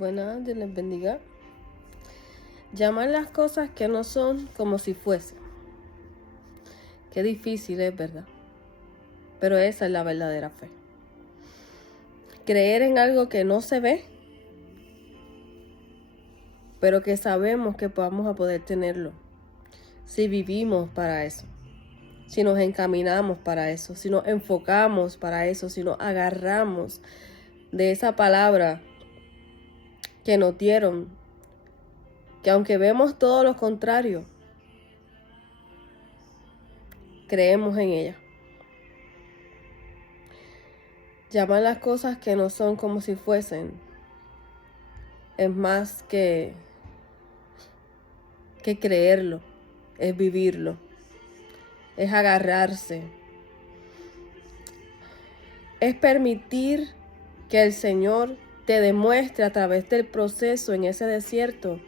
Buenas, Dios les bendiga. Llamar las cosas que no son como si fuesen. Qué difícil es, ¿verdad? Pero esa es la verdadera fe. Creer en algo que no se ve, pero que sabemos que vamos a poder tenerlo. Si vivimos para eso. Si nos encaminamos para eso. Si nos enfocamos para eso. Si nos agarramos de esa palabra que nos dieron. Que aunque vemos todo lo contrario, creemos en ella. Llamar las cosas que no son como si fuesen es más que creerlo, es vivirlo, es agarrarse, es permitir que el Señor te demuestre a través del proceso en ese desierto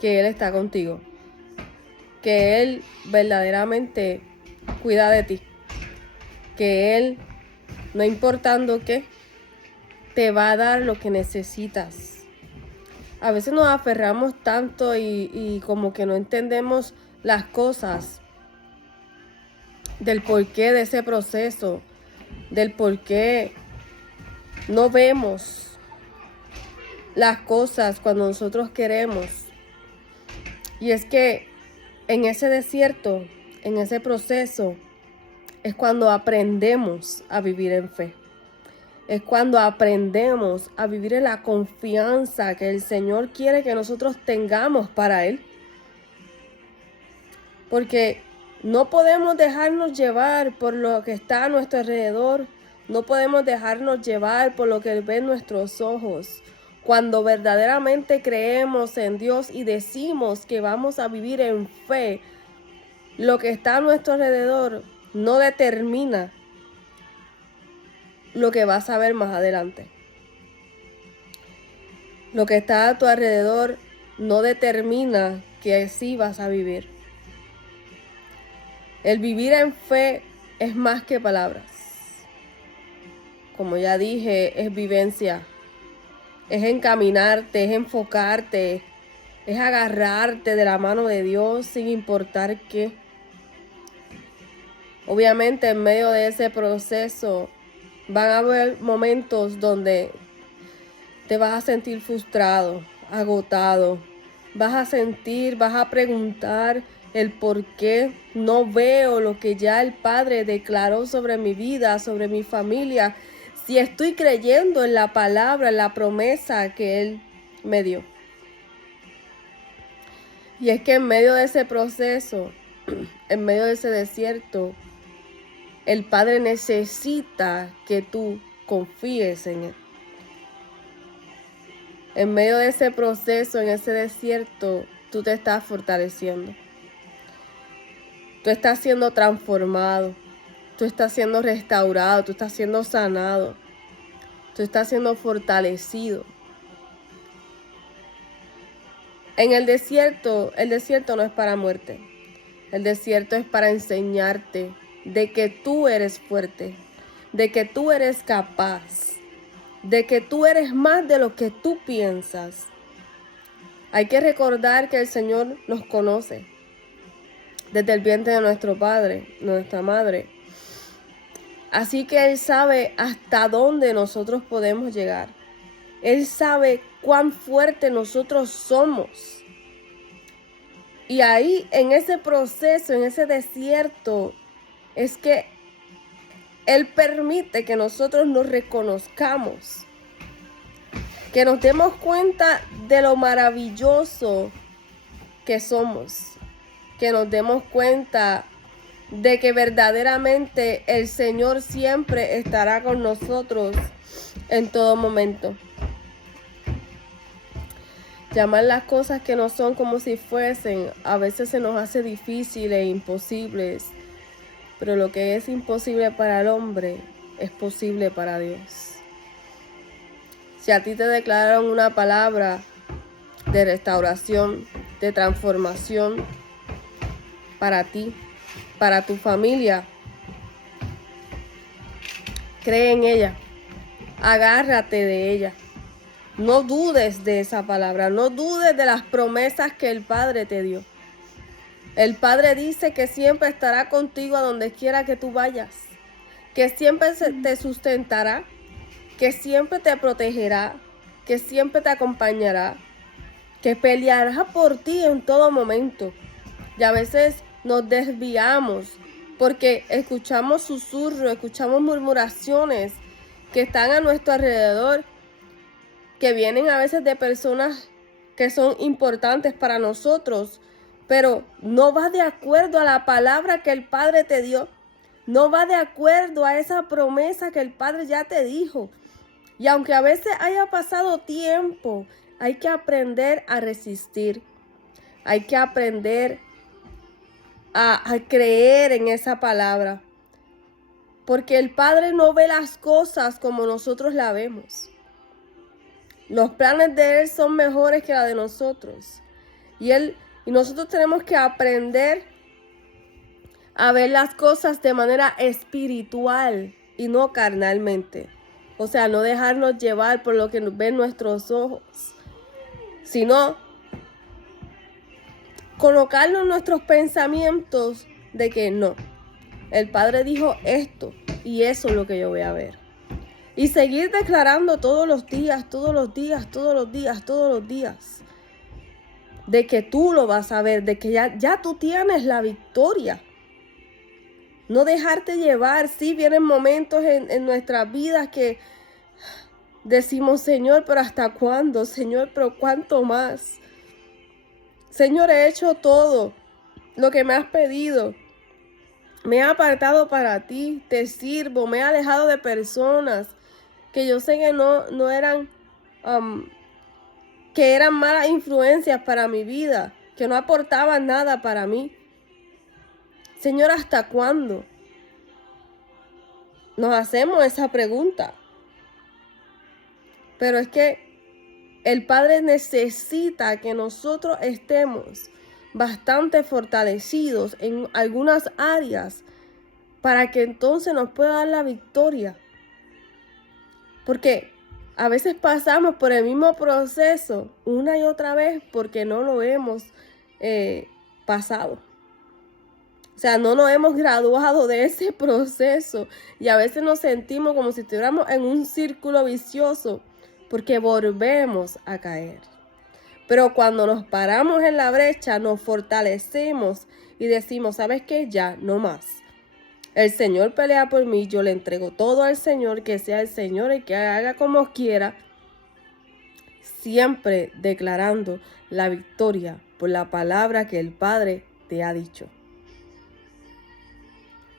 que Él está contigo, que Él verdaderamente cuida de ti, que Él, no importando qué, te va a dar lo que necesitas. A veces nos aferramos tanto y como que no entendemos las cosas del porqué de ese proceso, del porqué no vemos las cosas cuando nosotros queremos. Y es que en ese desierto, en ese proceso, es cuando aprendemos a vivir en fe. Es cuando aprendemos a vivir en la confianza que el Señor quiere que nosotros tengamos para Él. Porque no podemos dejarnos llevar por lo que está a nuestro alrededor. No podemos dejarnos llevar por lo que ven nuestros ojos. Cuando verdaderamente creemos en Dios y decimos que vamos a vivir en fe, lo que está a nuestro alrededor no determina lo que vas a ver más adelante. Lo que está a tu alrededor no determina que así vas a vivir. El vivir en fe es más que palabras. Como ya dije, es vivencia. Es encaminarte, es enfocarte, es agarrarte de la mano de Dios sin importar qué. Obviamente en medio de ese proceso van a haber momentos donde te vas a sentir frustrado, agotado. Vas a preguntar el por qué no veo lo que ya el Padre declaró sobre mi vida, sobre mi familia. Si estoy creyendo en la palabra, en la promesa que Él me dio. Y es que en medio de ese proceso, en medio de ese desierto, el Padre necesita que tú confíes en Él. En medio de ese proceso, en ese desierto, tú te estás fortaleciendo. Tú estás siendo transformado. Tú estás siendo restaurado. Tú estás siendo sanado. Tú estás siendo fortalecido. En el desierto no es para muerte. El desierto es para enseñarte de que tú eres fuerte, de que tú eres capaz, de que tú eres más de lo que tú piensas. Hay que recordar que el Señor nos conoce desde el vientre de nuestro padre, nuestra madre. Así que Él sabe hasta dónde nosotros podemos llegar. Él sabe cuán fuerte nosotros somos. Y ahí, en ese proceso, en ese desierto, es que Él permite que nosotros nos reconozcamos, que nos demos cuenta de lo maravilloso que somos, que nos demos cuenta de que verdaderamente el Señor siempre estará con nosotros en todo momento. Llamar las cosas que no son como si fuesen, a veces se nos hace difícil e imposibles, pero lo que es imposible para el hombre es posible para Dios. Si a ti te declararon una palabra de restauración, de transformación para ti, para tu familia, cree en ella, agárrate de ella, No dudes de esa palabra, no dudes de las promesas que el Padre te dio. El Padre dice que siempre estará contigo a donde quiera que tú vayas, que siempre te sustentará, que siempre te protegerá, que siempre te acompañará, que peleará por ti en todo momento. Y a veces nos desviamos porque escuchamos susurros, escuchamos murmuraciones que están a nuestro alrededor, que vienen a veces de personas que son importantes para nosotros, pero no va de acuerdo a la palabra que el Padre te dio, no va de acuerdo a esa promesa que el Padre ya te dijo. Y aunque a veces haya pasado tiempo, hay que aprender a resistir, hay que aprender a creer en esa palabra, porque el Padre no ve las cosas como nosotros la vemos. Los planes de Él son mejores que los de nosotros. Y nosotros tenemos que aprender a ver las cosas de manera espiritual y no carnalmente. O sea, no dejarnos llevar por lo que nos ven nuestros ojos, sino colocarnos nuestros pensamientos de que no. El Padre dijo esto y eso es lo que yo voy a ver. Y seguir declarando todos los días, todos los días, todos los días, todos los días. De que tú lo vas a ver, de que ya tú tienes la victoria. No dejarte llevar. Sí, vienen momentos en nuestras vidas que decimos, Señor, pero ¿hasta cuándo? Señor, pero ¿cuánto más? Señor, he hecho todo lo que me has pedido. Me he apartado para ti, te sirvo, me he alejado de personas que yo sé que no eran, que eran malas influencias para mi vida, que no aportaban nada para mí. Señor, ¿hasta cuándo? Nos hacemos esa pregunta. Pero es que el Padre necesita que nosotros estemos bastante fortalecidos en algunas áreas para que entonces nos pueda dar la victoria. Porque a veces pasamos por el mismo proceso una y otra vez porque no lo hemos pasado. O sea, no nos hemos graduado de ese proceso y a veces nos sentimos como si estuviéramos en un círculo vicioso porque volvemos a caer. Pero cuando nos paramos en la brecha, nos fortalecemos y decimos, ¿sabes qué? Ya, no más. El Señor pelea por mí, yo le entrego todo al Señor, que sea el Señor el que haga como quiera, siempre declarando la victoria por la palabra que el Padre te ha dicho.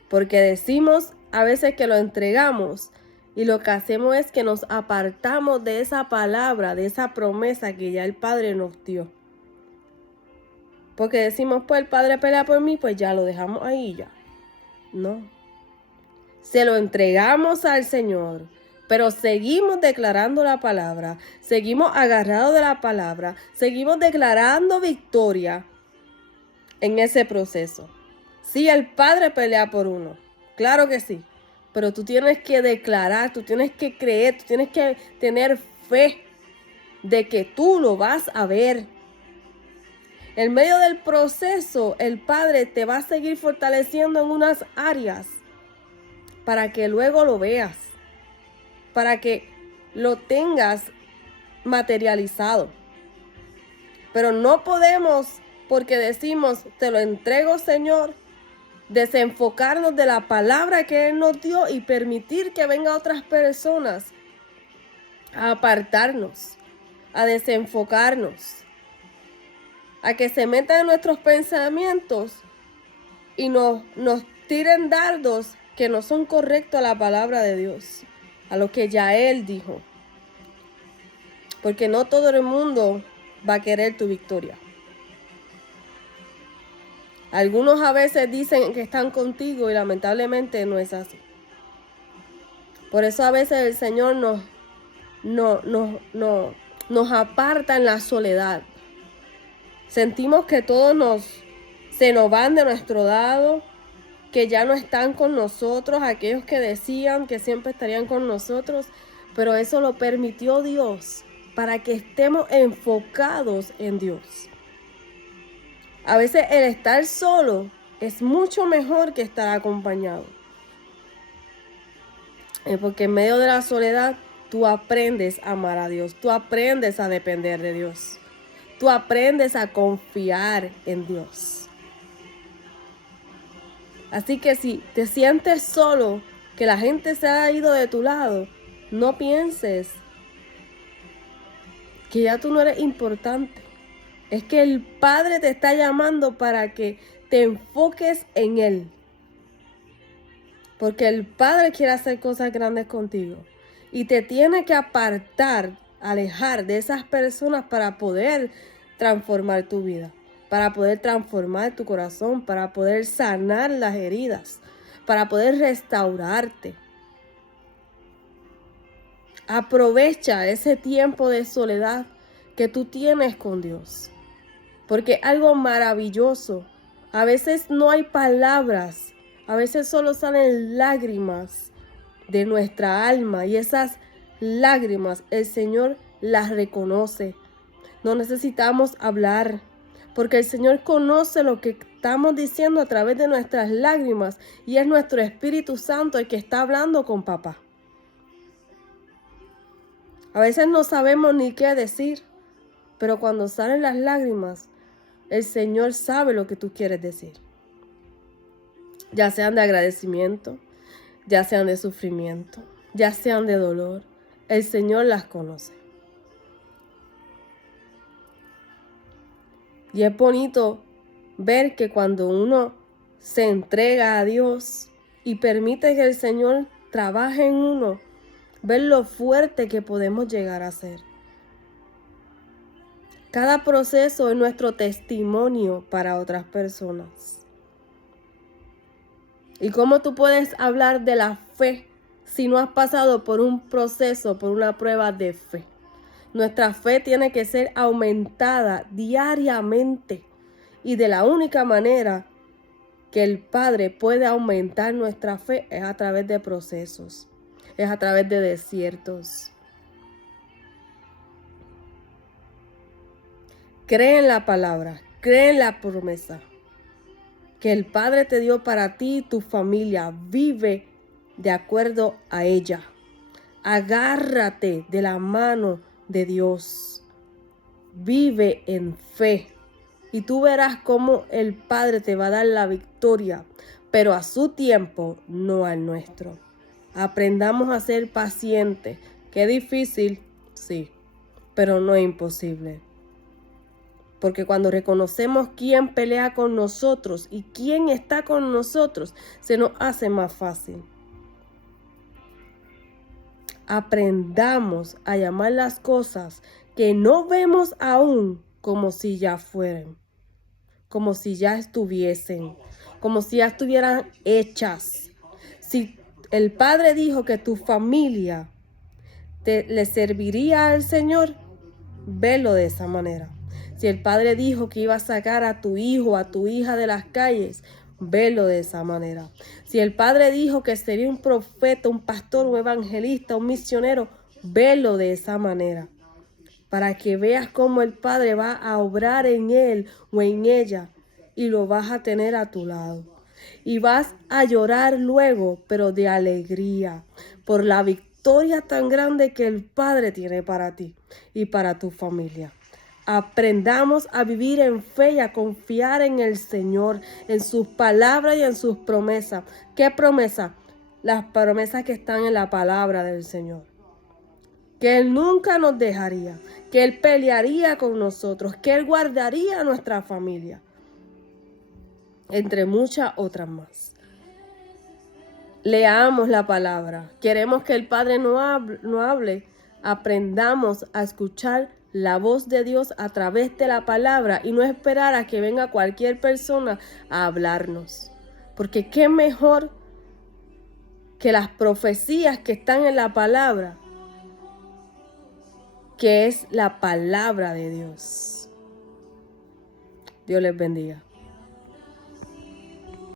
Porque decimos a veces que lo entregamos y lo que hacemos es que nos apartamos de esa palabra, de esa promesa que ya el Padre nos dio. Porque decimos, pues el Padre pelea por mí, pues ya lo dejamos ahí ya. No. Se lo entregamos al Señor, pero seguimos declarando la palabra, seguimos agarrados de la palabra, seguimos declarando victoria en ese proceso. Sí, el Padre pelea por uno, claro que sí, pero tú tienes que declarar, tú tienes que creer, tú tienes que tener fe de que tú lo vas a ver. En medio del proceso, el Padre te va a seguir fortaleciendo en unas áreas para que luego lo veas, para que lo tengas materializado. Pero no podemos, porque decimos, te lo entrego, Señor, desenfocarnos de la palabra que Él nos dio y permitir que vengan otras personas a apartarnos, a desenfocarnos, a que se metan en nuestros pensamientos y nos tiren dardos que no son correctos a la palabra de Dios, a lo que ya Él dijo. Porque no todo el mundo va a querer tu victoria. Algunos a veces dicen que están contigo y lamentablemente no es así. Por eso a veces el Señor nos aparta en la soledad. Sentimos que todos se nos van de nuestro lado, que ya no están con nosotros, aquellos que decían que siempre estarían con nosotros, pero eso lo permitió Dios para que estemos enfocados en Dios. A veces el estar solo es mucho mejor que estar acompañado. Porque en medio de la soledad tú aprendes a amar a Dios, tú aprendes a depender de Dios, tú aprendes a confiar en Dios. Así que si te sientes solo, que la gente se ha ido de tu lado, no pienses que ya tú no eres importante. Es que el Padre te está llamando para que te enfoques en Él. Porque el Padre quiere hacer cosas grandes contigo. Y te tiene que apartar, alejar de esas personas para poder transformar tu vida. Para poder transformar tu corazón. Para poder sanar las heridas. Para poder restaurarte. Aprovecha ese tiempo de soledad que tú tienes con Dios. Porque es algo maravilloso. A veces no hay palabras. A veces solo salen lágrimas de nuestra alma. Y esas lágrimas el Señor las reconoce. No necesitamos hablar. Porque el Señor conoce lo que estamos diciendo a través de nuestras lágrimas. Y es nuestro Espíritu Santo el que está hablando con papá. A veces no sabemos ni qué decir. Pero cuando salen las lágrimas, el Señor sabe lo que tú quieres decir. Ya sean de agradecimiento, ya sean de sufrimiento, ya sean de dolor. El Señor las conoce. Y es bonito ver que cuando uno se entrega a Dios y permite que el Señor trabaje en uno, ver lo fuerte que podemos llegar a ser. Cada proceso es nuestro testimonio para otras personas. ¿Y cómo tú puedes hablar de la fe si no has pasado por un proceso, por una prueba de fe? Nuestra fe tiene que ser aumentada diariamente. Y de la única manera que el Padre puede aumentar nuestra fe es a través de procesos, es a través de desiertos. Cree en la palabra, cree en la promesa que el Padre te dio para ti y tu familia. Vive de acuerdo a ella. Agárrate de la mano de Dios. Vive en fe. Y tú verás cómo el Padre te va a dar la victoria, pero a su tiempo, no al nuestro. Aprendamos a ser pacientes. Qué difícil, sí, pero no es imposible. Porque cuando reconocemos quién pelea con nosotros y quién está con nosotros, se nos hace más fácil. Aprendamos a llamar las cosas que no vemos aún como si ya fueran, como si ya estuviesen, como si ya estuvieran hechas. Si el Padre dijo que tu familia le serviría al Señor, velo de esa manera. Si el Padre dijo que iba a sacar a tu hijo, a tu hija de las calles, velo de esa manera. Si el Padre dijo que sería un profeta, un pastor, un evangelista, un misionero, velo de esa manera. Para que veas cómo el Padre va a obrar en él o en ella y lo vas a tener a tu lado. Y vas a llorar luego, pero de alegría, por la victoria tan grande que el Padre tiene para ti y para tu familia. Aprendamos a vivir en fe y a confiar en el Señor, en sus palabras y en sus promesas. ¿Qué promesas? Las promesas que están en la palabra del Señor. Que Él nunca nos dejaría, que Él pelearía con nosotros, que Él guardaría a nuestra familia, entre muchas otras más. Leamos la palabra. Queremos que el Padre no hable. Aprendamos a escuchar la voz de Dios a través de la palabra y no esperar a que venga cualquier persona a hablarnos. Porque qué mejor que las profecías que están en la palabra, que es la palabra de Dios. Dios les bendiga.